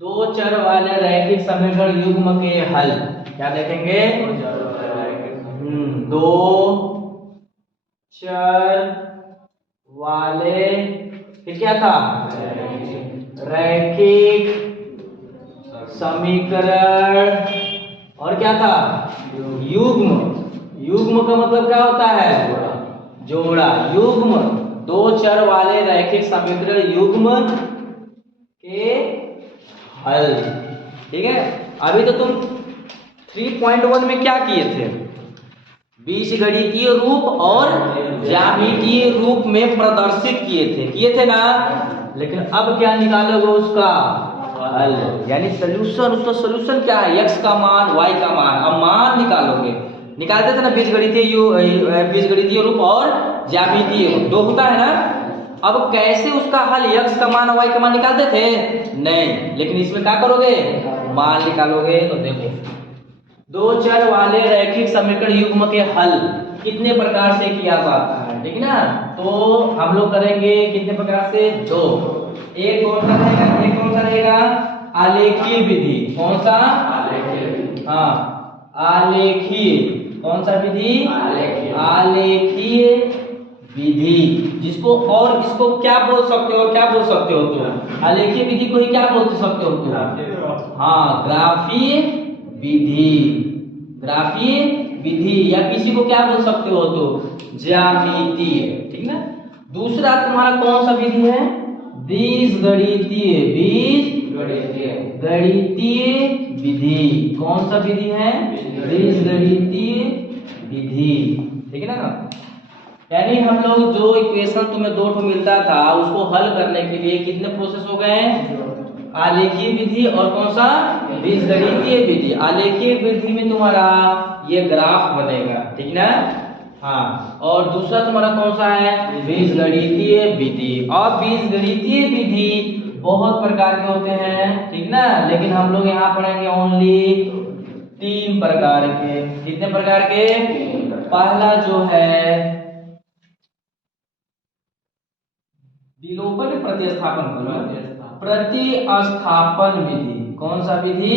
दो चर वाले रैखिक समीकरण युग्म के हल क्या देखेंगे? दो चर वाले फिर क्या था? रैखिक समीकरण और क्या था? युग्म। युग्म का मतलब क्या होता है? जोड़ा। युग्म दो चर वाले रैखिक समीकरण युग्म के हल। ठीक है। अभी तो तुम 3.1 में क्या किए थे? बीजगणितीय रूप और ज्यामितीय रूप में प्रदर्शित किए थे ना। लेकिन अब क्या निकालोगे? उसका हल, यानी सोल्यूशन। उसका सोल्यूशन क्या है? x का मान, y का मान। अब मान निकालोगे। निकालते थे ना बीजगणितीय रूप और ज्यामितीय रूप, दो होता है ना। अब कैसे उसका हल x का मान y का मान निकालते थे? नहीं, लेकिन इसमें क्या करोगे? मान निकालोगे। तो देखो, दो चर वाले रैखिक समीकरण युग्म के हल कितने प्रकार से किया जाता है, ठीक है ना। तो हम लोग करेंगे कितने प्रकार से? दो। एक कौन सा रहेगा? एक कौन सा रहेगा? आलेखीय विधि। कौन सा? आलेखीय। हाँ, आलेखीय। कौन सा विधि? आलेखीय विधि। जिसको और इसको क्या बोल सकते हो? क्या बोल सकते हो तुम? आलेखीय विधि को ही क्या बोल सकते हो तुम? हाँ, ग्राफीय विधि। ग्राफीय विधि या किसी को क्या बोल सकते हो? तो ज्यामितीय, ठीक ना। दूसरा तुम्हारा कौन सा विधि है? बीजगणितीय। गणितीय विधि। कौन सा विधि है? बीजगणितीय विधि, ठीक है ना। यानी हम लोग जो इक्वेशन तुम्हें दो ठो मिलता था उसको हल करने के लिए कितने प्रोसेस हो गए? आलेखीय विधि और कौन सा? बीजगणितीय विधि। आलेखीय विधि में तुम्हारा ये ग्राफ बनेगा, ठीक ना। हाँ, और दूसरा तुम्हारा कौन सा है? बीजगणितीय विधि। और बीजगणितीय विधि बहुत प्रकार के होते हैं, ठीक ना। लेकिन हम लोग यहाँ पढ़ेंगे ओनली 3 प्रकार के। कितने प्रकार के? पहला जो है विलोपन प्रतिस्थापन। प्रतिस्थापन विधि। कौन सा विधि?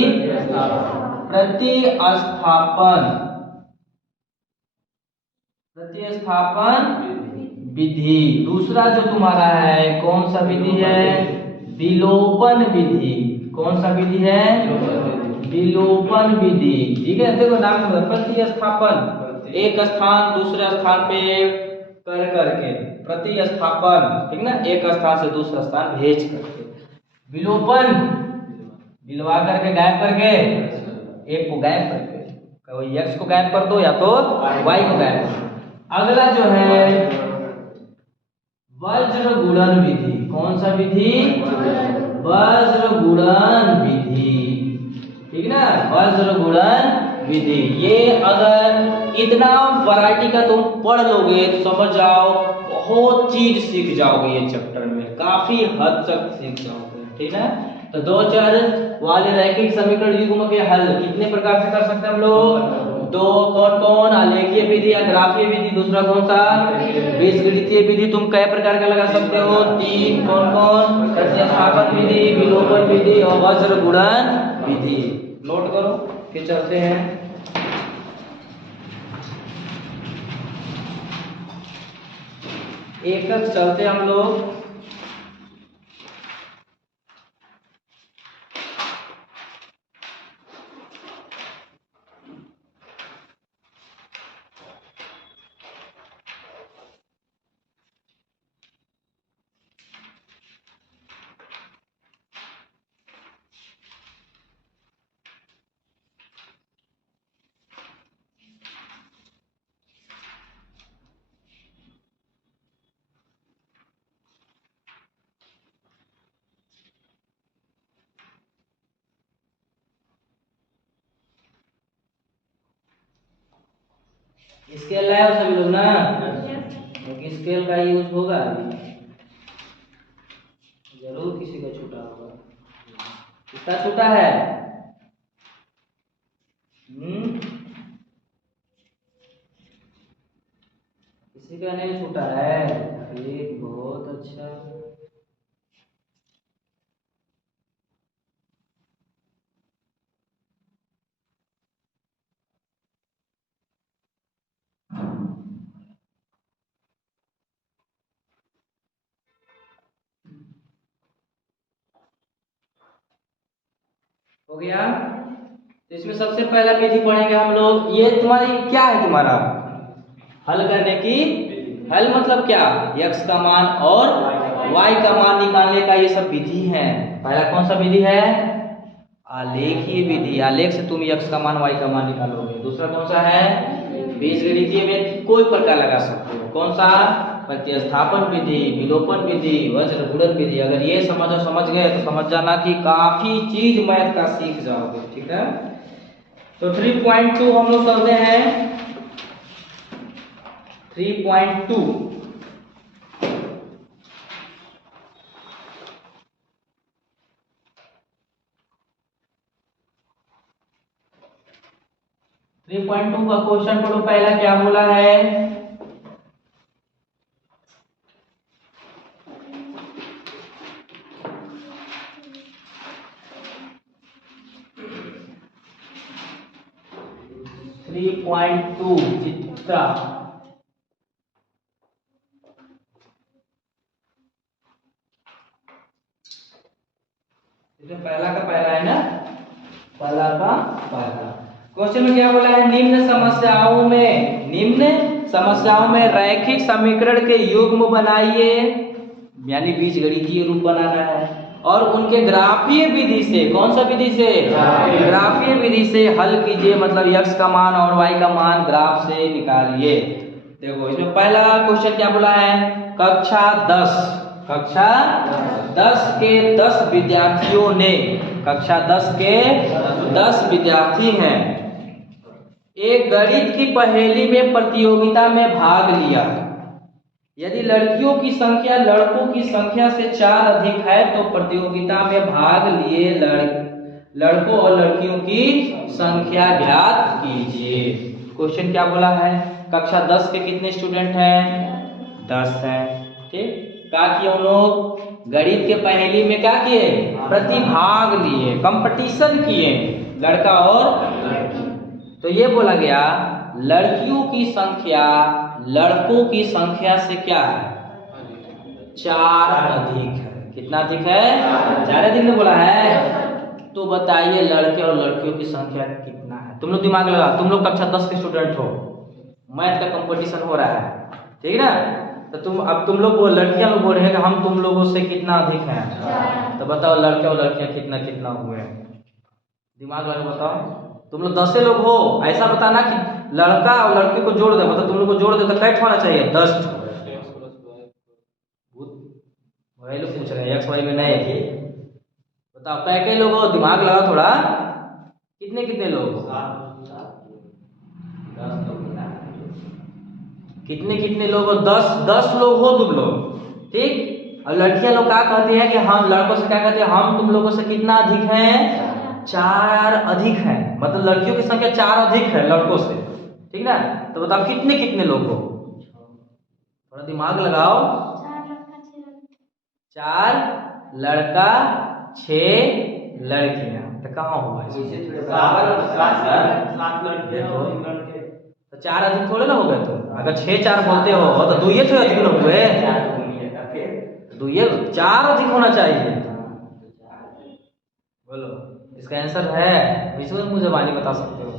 प्रतिस्थापन विधि। दूसरा जो तुम्हारा है कौन सा विधि है? विलोपन विधि। कौन सा विधि है? विलोपन विधि, ठीक है। देखो नाम प्रतिस्थापन, एक स्थान दूसरे स्थान पे कर करके प्रतिस्थापन, ठीक ना। एक स्थान से दूसरा स्थान भेज करके। विलोपन, विलवा करके, गायब करके, एक को गायब करके, कभी x को गायब कर दो या तो y को गायब कर दो। अगला जो है वज्र गुणन विधि। कौन सा विधि? वज्र गुणन विधि, ठीक ना। वज्र गुणन विधि। ये अगर इतना वैरायटी का तुम पढ़ लोगे तो समझ जाओ बहुत चीज सीख जाओगे। ये चैप्टर में काफी हद तक सीख जाओगे, ठीक है। तो दो चर वाले रैखिक समीकरण युग्म के हल कितने प्रकार से कर सकते हैं हम लोग? दो। कौन कौन? आलेखीय विधि या ग्राफीय विधि। दूसरा कौन सा? बीजगणितीय विधि। तुम कई प्रकार का लगा सकते हो? 3। कौन कौन? प्रतिस्थापन विधि, विलोपन विधि और वज्र गुणन विधि। नोट करो, फिर चलते हैं। एक एक चलते हम लोग। स्केल लाए हो सभी लोग ना? क्योंकि स्केल का यूज होगा जरूर, किसी का छूटा होगा। किसका छूटा है? किसी का नहीं छूटा है? एक, बहुत अच्छा। हो गया। तो इसमें सबसे पहला विधि पढ़ेंगे हम लोग। ये तुम्हारी क्या है, तुम्हारा हल करने की। हल मतलब क्या, x का मान और y का मान निकालने का ये सब विधि है। पहला कौन सा विधि है, आलेखीय विधि। आलेख से तुम x का मान y का मान निकालोगे। दूसरा कौन सा है, बीजगणितीय में कोई प्रकार लगा सकते हो। कौन सा, प्रतिस्थापन विधि, विलोपन विधि, वज्र गुणन विधि। अगर ये समझ गए तो समझ जाना कि काफी चीज मैथ का सीख जाओगे। ठीक है, तो 3.2 हम लोग करते हैं। 3.2 3.2 का क्वेश्चन पढ़ो। पहला क्या बोला है, चित्रा। इसमें पहला का पहला है ना, पहला का पहला। क्वेश्चन में क्या बोला है, निम्न समस्याओं में रैखिक समीकरण के युग्म बनाइए, यानी बीजगणितीय रूप बनाना है, और उनके ग्राफीय विधि से, कौन सा विधि से, ग्राफीय विधि से हल कीजिए। मतलब x का मान और y का मान ग्राफ से निकालिए। देखो इसमें पहला क्वेश्चन क्या बोला है, कक्षा 10 के 10 विद्यार्थियों ने, कक्षा 10 के 10 विद्यार्थी हैं, एक गणित की पहेली में प्रतियोगिता में भाग लिया। यदि लड़कियों की संख्या लड़कों की संख्या से 4 अधिक है तो प्रतियोगिता में भाग लिए लड़कों और लड़कियों की संख्या ज्ञात कीजिए। क्वेश्चन क्या बोला है, कक्षा 10 के कितने स्टूडेंट हैं, 10 हैं। ठीक, क्या किए उन लोग, गणित के पहेली में क्या किए, प्रतिभाग लिए, कंपटीशन किए, लड़का और लड़की। तो ये बोला गया लड़कियों की संख्या लड़कों की संख्या से क्या है, 4 अधिक है। कितना अधिक है, 4 अधिक ने बोला है। तो बताइए लड़के और लड़कियों की संख्या कितना है। तुम लोग दिमाग लगा, तुम लोग कक्षा 10 के स्टूडेंट हो, मैथ का कंपटीशन हो रहा है, ठीक है ना। तो तुम लोग लड़कियां लोग बोल रहे हैं कि हम तुम लोगों से कितना अधिक हैं। तो बताओ लड़के और लड़कियां कितना कितना हुए, दिमाग लगा बताओ। तुम लोग 10 लोग हो, ऐसा बताना कि लड़का और लड़की को जोड़ दे, मतलब तुम लोग को जोड़ दे तो कैट होना चाहिए 10। वही लोग पूछ रहे हैं, एक्स वाई में नहीं है। बताओ कै लोग हो, दिमाग लगा थोड़ा, कितने कितने लोग हो, कितने लोग हो, 10 लोग हो तुम लोग, ठीक। और लड़कियां लोग क्या कहती हैं कि हम लड़कों से क्या कहते हैं, हम तुम लोगों से कितना अधिक हैं, 4 अधिक हैं। मतलब लड़कियों की संख्या 4 अधिक है लड़कों से, ठीक ना। तो बताओ कितने लोग हो, थोड़ा दिमाग लगाओ। 4 लड़का 6 लड़कियां, तो कहाँ हुआ, तो 4 अधिक थोड़े ना हो गए। तो अगर 6 4 बोलते हो तो 2 ही तो अधिक ना हुए, 2 4 अधिक होना चाहिए। बोलो इसका आंसर है, इसको मुझे बानी बता सकते हो।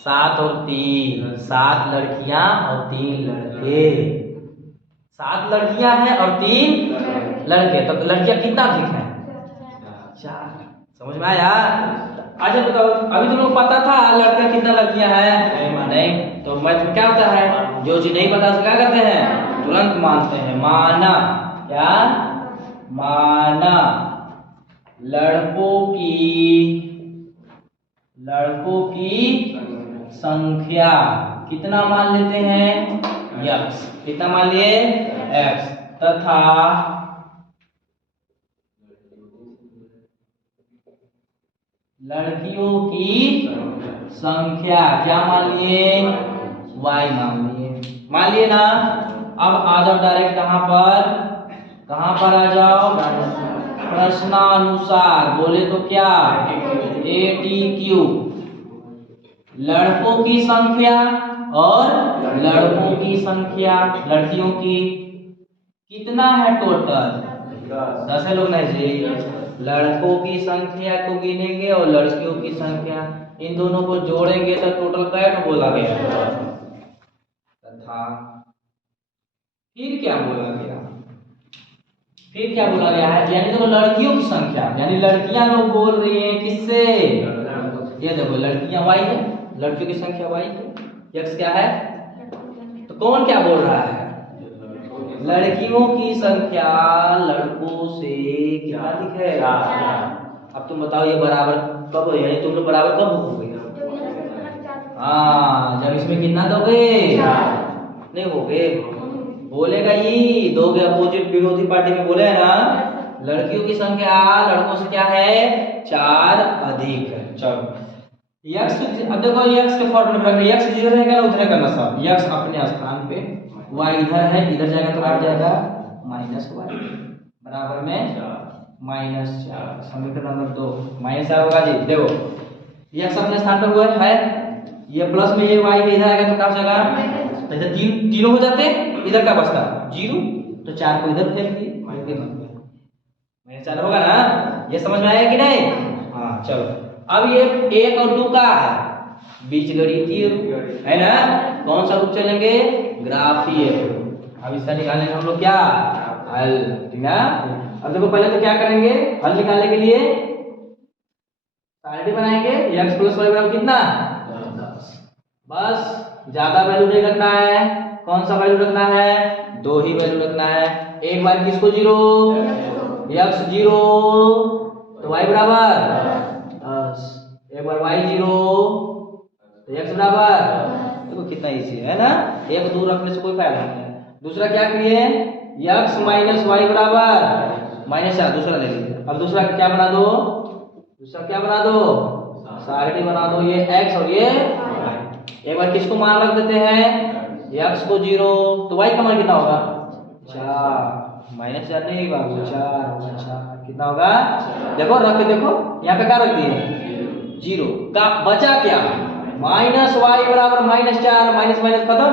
7 और 3, 7 लड़कियां और 3 लड़के, 7 लड़कियां हैं और 3 लड़के। तो लड़कियां कितना अधिक है, 4। समझ में आया। अच्छा बताओ, अभी तुम लोग पता था लड़का कितना लड़कियां हैं, नहीं। तो मैथ में क्या होता है, जो चीज नहीं पता क्या कहते हैं, तुरंत मानते हैं, माना। क्या माना, लड़कों की संख्या कितना मान लेते हैं, x। कितना मान लिए, x। तथा लड़कियों की संख्या क्या मान लिए, y मान लिए ना। अब आ जाओ डायरेक्ट कहां पर आ जाओ, प्रश्नानुसार। बोले तो क्या, ATQ, लड़कों की संख्या और लड़कों की संख्या, लड़कियों की कितना है टोटल, 10 लोग नहीं जी, लड़कों की संख्या को गिनेंगे और लड़कियों की संख्या, इन दोनों को जोड़ेंगे तो टोटल कैट बोला गया तथा फिर क्या बोला गया, फिर क्या बोला गया है, यानी देखो लड़कियों की संख्या, यानी लड़कियां लोग बोल रही हैं किससे, ये देखो लड़कियां y है, लड़कियों की संख्या y है, x क्या है, तो कौन क्या बोल रहा है, लड़कियों की संख्या लड़कों से कितना अधिक है। अब तुम बताओ ये बराबर कब, यानी तुम लोग बराबर कब हो गए, हाँ जब इसमें कितना दोगे, नहीं हो गए, बोलेगा ये दोगे, अपोजिट विरोधी पार्टी में बोले है ना, लड़कियों की संख्या लड़कों से क्या है 4 अधिक है। चलो यक्स, अब देखो यक्स के फॉर्मूले में यक्स जिधर रहेगा ना उधर करना सब, यक्स अपने स्थान पे, y इधर है, इधर जाएगा तो आ जाएगा -y बराबर में -4, समीकरण नंबर 2 -4 होगा जी। देखो यक्स अपने स्थान पर हुआ है, ये प्लस में ये y इधर आएगा तो क्या हो जाएगा, इधर तीनों हो जाते, इधर क्या बचता 0, तो 4 को इधर फेंक दिए, -4 होगा ना, ये समझ में आया कि नहीं, हाँ चलो। अब ये 1 और 2 का है बीजगणितीय रूप है ना, कौन सा रूप चलेंगे, ग्राफीय रूप। अब इसका निकालेंगे हम लोग क्या, हल, ठीक है। अब देखो पहले तो क्या करेंगे, हल निकालने के लिए सारणी बनाएंगे, x + y बराबर कितना 10, बस ज्यादा वैल्यू नहीं रखना है, कौन सा वैल्यू रखना है, 2 ही वैल्यू रखना है। एक बार किसको 0, x 0 तो y बराबर 10, एक बार y 0 तो x बराबर, देखो कितना इजी है ना, एक दूर रखने से कोई फायदा नहीं है। दूसरा क्या किए, x - y बराबर -4, दूसरा ले लीजिए। अब दूसरा क्या बना दो, दूसरा क्या बना दो, सारणी बना दो, ये x और ये y। एक बार किसको मान रख देते हैं, x को 0 तो y का मान कितना होगा 4, -4 नहीं बाबू 4 होगा, 4 कितना होगा, देखो रख के देखो यहाँ पे क्या रख दिए 0 का, बचा क्या -y बराबर -4, माइनस माइनस खत्म,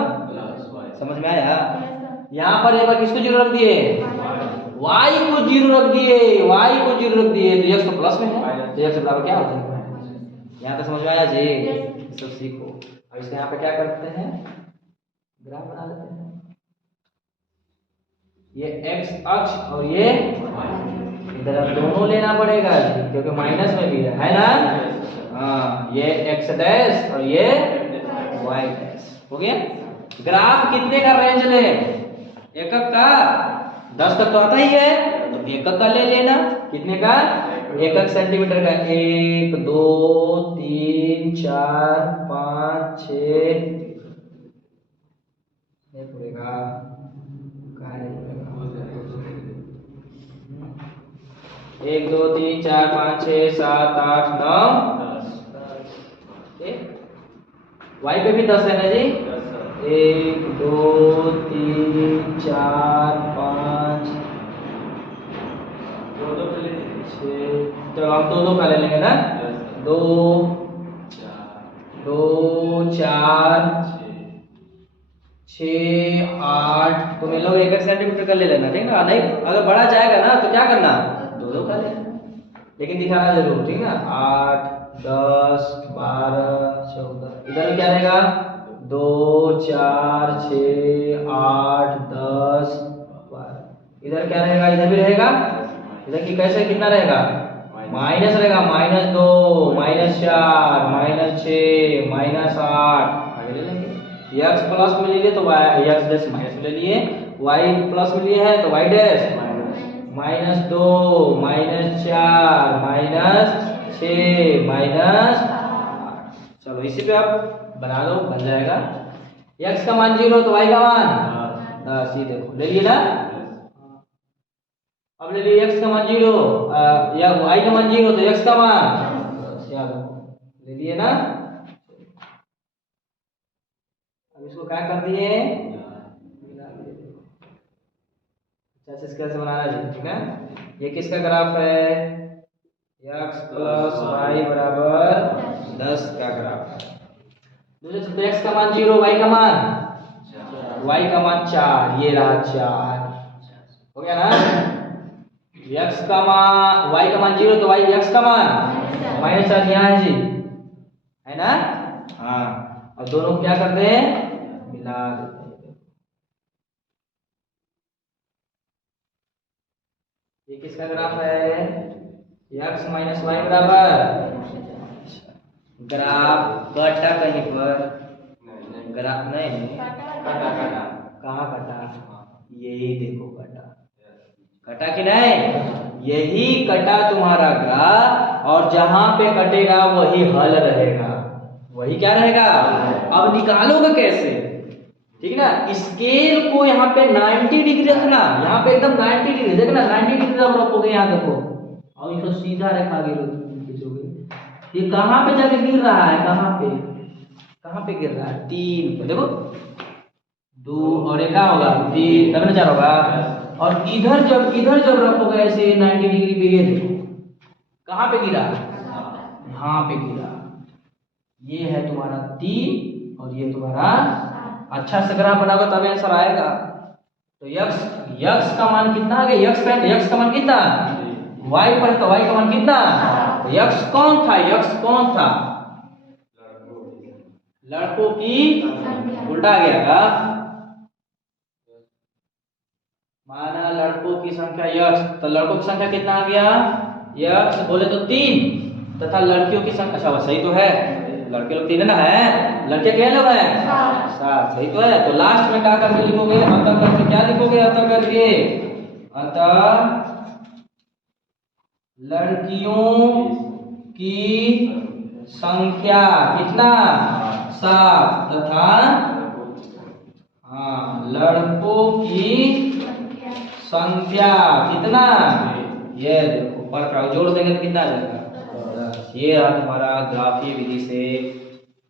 समझ में आया। यहाँ पर एक बार किसको 0 रख दिए, y को 0 रख दिए, y को 0 रख दिए तो x तो प्लस में है, तो x बराबर क्या होता है, यहाँ तक समझ में आया जी, सब सीखो। अब इसके यहाँ पे क्या करते हैं, ग्राफ बना लेते हैं, ये x अक्ष और ये इधर अब दोनों लेना पड़ेगा क्योंकि माइनस में भी है ना, हाँ ये x डैश और ये y डैश हो गया। ग्राफ कितने का रेंज ले, एकक का, 10 तक तो आता ही है तो एकक का ले लेना, कितने का, एकक सेंटीमीटर का, 1 2 3 4 5 6 पड़ेगा, 1 2 3 4 5 6 7 8 9 10, y पे भी 10 है ना जी, 1 2 3 4 5 6, तो हम दो का ले लेंगे ना, 2 4 6 8, तुम इन लोग 1 सेंटीमीटर का ले लेना, ठीक ना, नहीं अगर बढ़ा जाएगा ना तो क्या करना, दो का लेना, लेकिन दिखाना जरूर, ठीक ना, 8 10 12 14, इधर क्या रहेगा 2 4 6 8 10 12, इधर क्या रहेगा, इधर भी रहेगा, इधर की कैसे कितना रहेगा, माइनस रहेगा, -2 -4 -6 -8, आगे ले लेंगे। x प्लस में लिए तो y, x डैश माइनस में ले लिए, y प्लस में लिए है तो y डैश -2 -6 -8, चलो इसी पे आप बना दो, बन जाएगा। x का मान 0 तो y का मान 10, ये देखो ले लिए ना, अब ले लिए x का मान 0 या y का मान 0 तो x का मान 10, याद रखो ले लिए ना। अब इसको क्या कर दिए, कैसे बनाना है, ठीक है। ये किसका ग्राफ है, x + y बराबर 10 का ग्राफ है। दूसरे से x का मान 0, y का मान 4, ये रहा 4, हो गया ना। x का मान y का मान 0 तो y x का मान -4 यहाँ है जी, है ना। हाँ, और दोनों क्या करते हैं, मिला देते हैं। ये किसका ग्राफ है, x माइनस वाई बराबर, ग्राफ कटा कहीं पर, ग्राफ नहीं कहाँ कटा, यही देखो कटा, कटा कि नहीं, यही कटा तुम्हारा ग्राफ, और जहां पे कटेगा वही हल रहेगा, वही क्या रहेगा। अब निकालोगे कैसे, ठीक है ना। स्केल को यहाँ पे 90 डिग्री रखना, यहाँ पे एकदम 90 डिग्री देखना, 90 डिग्री जब रखोगे यहाँ देखो, और इसको सीधा रेखा खींचोगे, ये कहाँ पे जाके गिर रहा है, कहाँ पे गिर रहा है, 3 पे देखो, 2 और एक क्या होगा 3, तब ना 4 होगा। और इधर जब रखोगे ऐसे 90 डिग्री पे, ये देखो कहाँ पे गिरा, यहाँ पे गिरा, ये है तुम्हारा 3 और ये तुम्हारा, अच्छा से ग्राफ बनाओगे तब आंसर आएगा। तो यक्स का मान कितना आ गया, यक्स पे यक्स का मान कितना, वाई पर तो वाई का मान कितना, यक्स कौन था, लड़कों की, उल्टा आ गया का, माना लड़कों की संख्या यक्स, तो लड़कों की संख्या कितना आ गया, यक्स बोले तो 3, तथा लड़कियों की संख्या, अच्छा सही तो है, लड़के लोग 3 है ना, है लड़के क्या लोग हैं 7, सही तो है। तो लास्ट में क्या करके लिखोगे, अंतर करके क्या लिखोगे, अंतर करके, अतः लड़कियों की संख्या कितना 7, तथा हाँ लड़कों की संख्या कितना, ये देखो पर जोड़ देंगे तो कितना आ जाएगा। ये हमारा ग्राफीय विधि से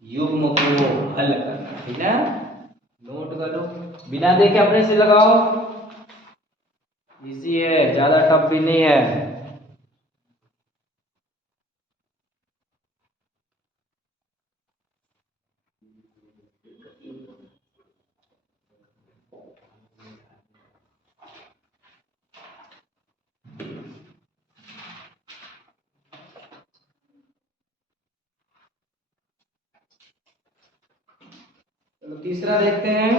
युग्म को हल करना, ठीक है, नोट कर लो, बिना देखे अपने से लगाओ, इजी है, ज्यादा टफ भी नहीं है। चलो तीसरा देखते हैं,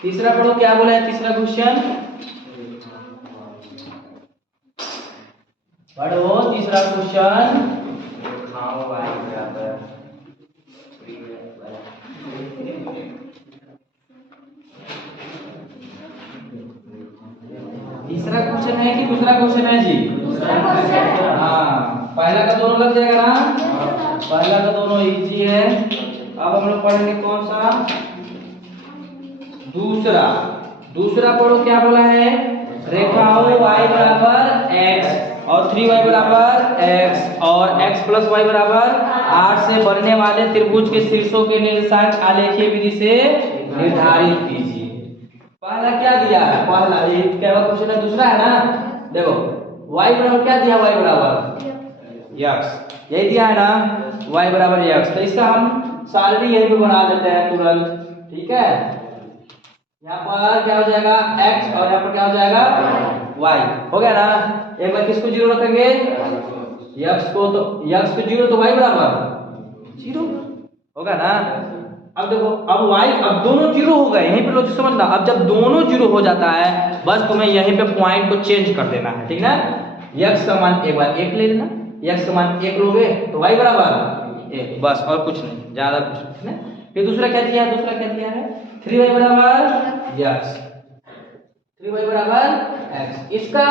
तीसरा पढ़ो क्या बोला है, तीसरा क्वेश्चन पढ़ो, तीसरा क्वेश्चन, तीसरा क्वेश्चन है कि दूसरा क्वेश्चन है जी, हाँ पहला का दोनों लग जाएगा ना, पहला का दोनों इजी है। अब हम लोग पढ़ेंगे कौन सा, दूसरा पढ़ो क्या बोला है, रेखाओं y बराबर x और 3y बराबर x और x प्लस y बराबर 8 से बनने वाले त्रिभुज के शीर्षों के निर्देशांक आलेखीय विधि से निर्धारित कीजिए। पहला क्या दिया है, पहला ये क्या क्वेश्चन है, दूसरा है ना, देखो y बराबर क्या दिया, y बराबर x, यही दिया है ना, y बराबर x, तो इसका हम सॉल्व यही पे बना देते हैं तुरंत, ठीक है। यहाँ पर क्या हो जाएगा x और यहाँ पर क्या हो जाएगा y, हो गया ना। एक बार किसको 0 रखेंगे, x को, तो x को 0 तो y बराबर 0 होगा ना। अब देखो अब y, अब दोनों 0 हो गए, यहीं पे लॉजिक समझना, अब जब दोनों 0 हो जाता है बस तुम्हें यहीं पे पॉइंट को चेंज कर देना है, ठीक ना। x का मान एक बार 1 ले लेना, x का मान 1 लोगे तो y बराबर 1, बस और कुछ नहीं, ज्यादा कुछ नहीं, ठीक ना। फिर दूसरा क्या दिया है, 3y बराबर x, 3y बराबर x, इसका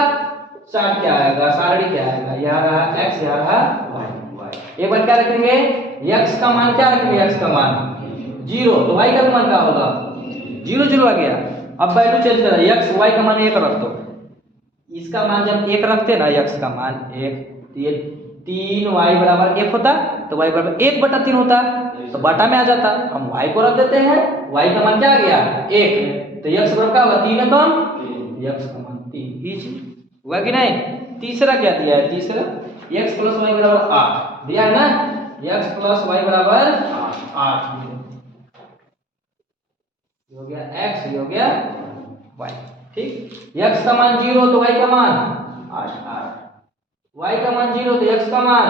सार क्या आएगा, सारणी क्या आएगा, यहाँ रहा x, यहाँ रहा y। एक बार क्या रखेंगे, x का मान क्या रखेंगे, x का मान 0, तो y का मान क्या होगा 0 0 आ गया। अब वैल्यू चेंज करा, x y का मान 1 रख दो, इसका मान जब 1 रखते ना, x का मान 1, तो ये 3y बराबर 1 होता, तो y बराबर 1/3 होता, तो बटा में आ जाता, हम y को रख देते हैं, y का मान क्या आ गया 1, तो x बराबर क्या होगा 3 है कम, x का मान 3, इजी हुआ कि नहीं। तीसरा क्या दिया है, तीसरा x प्लस y बराबर 8 दिया है ना, x प्लस y बराबर 8 हो गया x, हो गया y, ठीक। x का मान 0 तो y का मान 8 8 y का मान 0 तो x का मान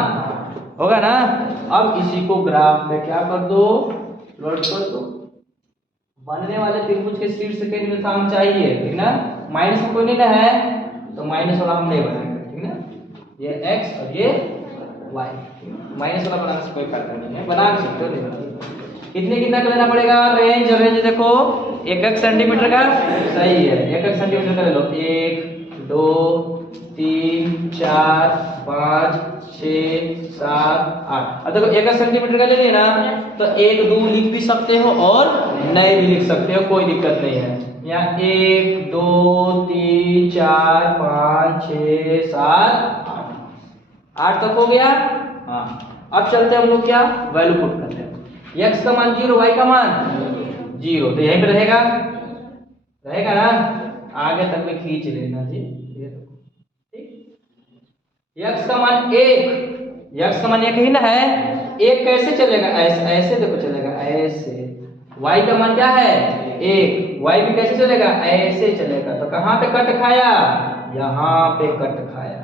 होगा ना। अब इसी को ग्राफ में क्या कर दो, प्लॉट कर दो। बनने वाले त्रिभुज के शीर्ष के निर्देशांक चाहिए, ठीक ना। माइनस में कोई नहीं ना है तो माइनस वाला हम नहीं बनाएंगे, ठीक ना। ये x और ये y, माइनस वाला बनाने से कोई फायदा नहीं है, बना सकते हो। कितना का लेना पड़ेगा, रेंज रेंज देखो 1 सेंटीमीटर का सही है, 1 सेंटीमीटर का ले लो। 1 2 3 4 5 6 7 8। अब देखो 1 सेंटीमीटर का ले लेना तो 1 2 लिख भी सकते हो और नहीं भी लिख सकते हो, कोई दिक्कत नहीं है। यहाँ 1 2 3 4 5 6 7 8 तक हो गया। हाँ, अब चलते हैं हम लोग क्या वैल्यू पुट करते हैं। x का मान 0, y का मान 0, तो यहीं पे रहेगा ना। आगे तक में खींच लेना जी, ये देखो ठीक। x का मान 1, x का मान 1 ही ना है, 1 कैसे चलेगा, ऐसे देखो चलेगा ऐसे। y का मान क्या है 1, y भी कैसे चलेगा, ऐसे चलेगा। तो कहाँ पे कट खाया, यहाँ पे कट खाया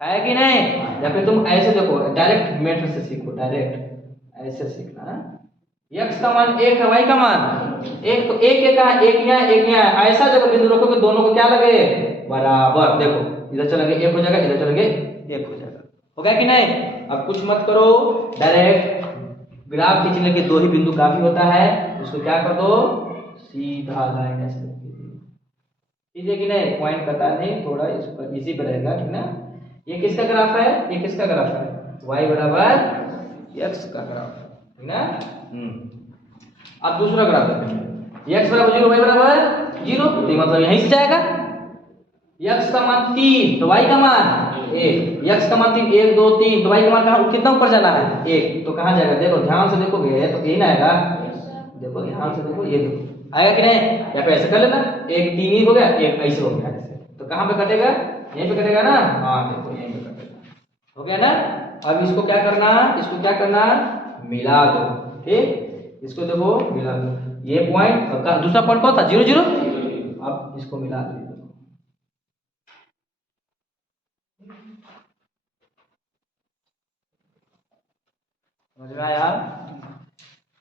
है कि नहीं। या फिर तुम ऐसे देखो, डायरेक्ट मेथड से सीखो, डायरेक्ट ऐसे सीखना है। x का मान 1 है, y का मान 1, तो 1 कहाँ, 1 यहाँ 1 यहाँ, ऐसा जब बिंदु रखोगे दोनों को क्या लगे बराबर। देखो इधर चलेंगे 1 हो जाएगा, इधर चलेंगे 1 हो जाएगा, हो गया कि नहीं। अब कुछ मत करो, डायरेक्ट ग्राफ खींच लेके 2 ही बिंदु काफी होता है, उसको क्या कर दो सीधा लाइन ऐसे कीजिए कि नहीं, पॉइंट कटा नहीं, थोड़ा इस पर इजी पे रहेगा, ठीक ना। ये किसका ग्राफ है, ये किसका ग्राफ है, y बराबर x का ग्राफ है, ठीक ना। अब दूसरा ग्राफ देखते हैं, x बराबर 0, y बराबर 0, तो मतलब यहीं से जाएगा। x का मान 3 तो y का मान 1, x का मान 3 1 2 3 तो y का मान कहाँ, कितना ऊपर जाना है 1, तो कहाँ जाएगा, देखो ध्यान से देखोगे तो यही ना आएगा। देखो ध्यान से देखो, ये देखो आएगा कि नहीं, या फिर ऐसे कर लेना 1 3 ही हो गया, 1 ऐसे हो गया ऐसे, तो कहाँ पे कटेगा, यहीं पे कटेगा ना। हाँ देखो यहीं पे कटेगा, हो गया ना। अब इसको क्या करना, इसको क्या करना, मिला दो, ठीक। इसको देखो मिला दो, ये पॉइंट और दूसरा पॉइंट कौन था 0 0, अब इसको मिला दो। समझ में आया,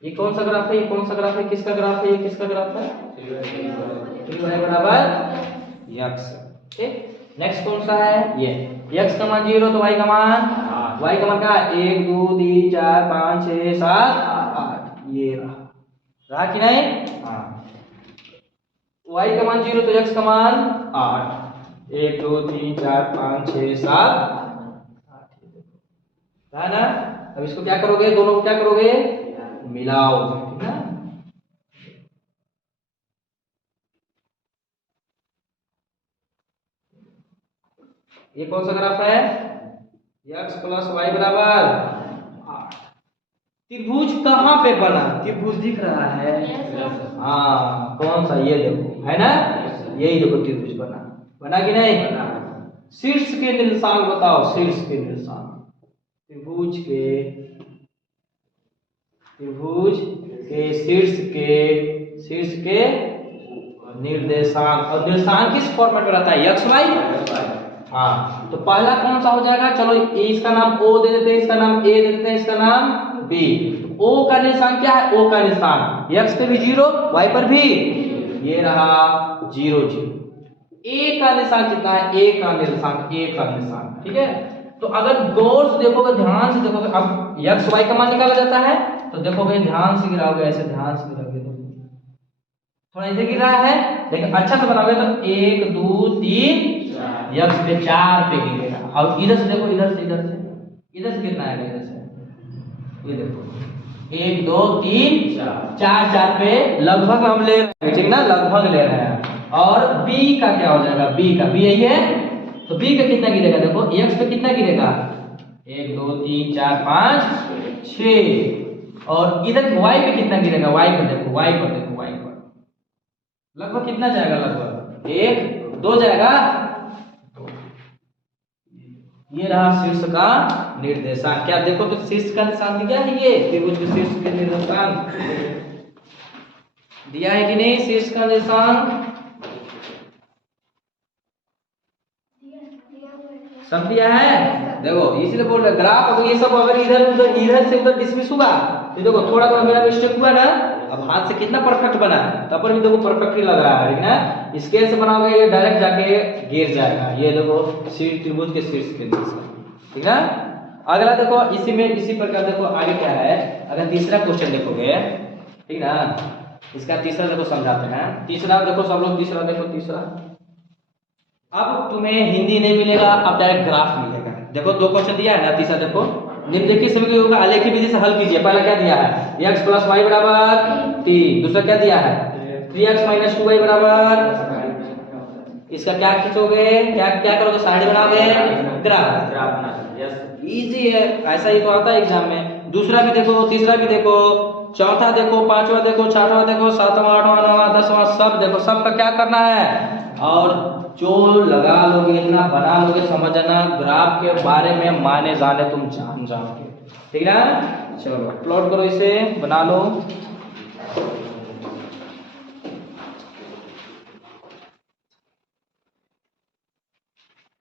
ये कौन सा ग्राफ है, ये कौन सा ग्राफ है, किसका ग्राफ है, ये किसका ग्राफ है 3y बराबर x, ठीक। नेक्स्ट कौन सा है, ये x का मान 0 तो y का मान क्या 1 2 3 4 5 6 7 8, ये रहा कि नहीं। हाँ, y का मान 0 तो x का मान 8, 1 2 3 4 5 6 7 8 है ना। अब इसको क्या करोगे, दोनों को क्या करोगे मिलाओ, ठीक है। ये कौन सा ग्राफ है, x प्लस वाई बराबर 8। त्रिभुज कहाँ पे बना, त्रिभुज दिख रहा है, हाँ कौन सा, ये देखो है ना, यही देखो त्रिभुज बना कि नहीं। शीर्ष के निर्देशांक बताओ, शीर्ष के निर्देशांक, त्रिभुज के शीर्ष के निर्देशांक, और निर्देशांक किस फॉर्मेट में रहता है x y। हाँ, तो पहला कौन सा हो जाएगा, चलो इसका नाम O दे देते हैं, इसका नाम A दे देते हैं, इसका नाम B। O का निशान क्या है, O का निशान x पे भी 0 y पर भी, ये रहा 0 0। A का निशान कितना है, A का निशान, ठीक है। तो अगर गौर से देखोगे, ध्यान से देखोगे, अब x y का मान निकाला जाता है, तो देखोगे ध्यान से गिराओगे, ऐसे ध्यान से गिराओगे, थोड़ा इधर गिर रहा है, लेकिन अच्छा से बनाओगे तो 1 2 3 x पे 4 पे गिरेगा। और इधर से देखो, इधर से गिरना है, इधर से ये देखो 1 2 3 4 4 पे लगभग हम ले रहे हैं, ठीक ना, लगभग ले रहे हैं। और b का क्या हो जाएगा, b यही है, तो b का कितना गिरेगा, देखो x पे कितना गिरेगा 1 2 3 4 5 6, और इधर y पे कितना गिरेगा, y पर देखो लगभग कितना जाएगा, लगभग 1 2 जाएगा। ये रहा शीर्ष का निर्देशांक, क्या देखो तो शीर्ष का निशान दिया है, ये त्रिभुज के शीर्ष के निर्देशांक दिया है कि नहीं, शीर्ष का निशान सब दिया है। देखो इसीलिए बोल रहे ग्राफ, अगर ये सब अगर इधर उधर इधर से उधर डिस्मिस हुआ तो देखो थोड़ा थोड़ा मेरा मिस्टेक हुआ ना, अब हाथ से कितना परफेक्ट बना है, तब पर भी देखो परफेक्ट ही लग रहा है, ठीक ना। स्केल से बनाओगे ये डायरेक्ट जाके गिर जाएगा, ये देखो त्रिभुज के शीर्ष के नीचे, ठीक ना। अगला देखो इसी में इसी प्रकार देखो आगे क्या है, अगर तीसरा क्वेश्चन देखोगे, ठीक ना। इसका तीसरा देखो समझाते हैं। तीसरा देखो सब लोग, तीसरा देखो, तीसरा अब तुम्हें हिंदी नहीं मिलेगा, अब डायरेक्ट ग्राफ मिलेगा। देखो दो क्वेश्चन दिया है ना, तीसरा देखो निम्नलिखित समीकरण होगा आलेखी विधि से हल कीजिए। पहला क्या दिया है, x + y = 3। दूसरा क्या दिया है, 3x - 2y = इसका क्या खींचोगे, क्या क्या करोगे, साइड बनाओगे, ग्राफ। इजी है, ऐसा ही तो आता है एग्जाम में। दूसरा भी देखो, तीसरा भी देखो, चौथा देखो, पांचवा देखो, छठवां देखो, सातवां, आठवां, नौवां, 10वां, सब देखो, सबका क्या करना है, और जो लगा लोगे इतना बना लोगे, समझना ग्राफ के बारे में माने जाने तुम जान जाओगे, ठीक ना। चलो प्लॉट करो, इसे बना लो।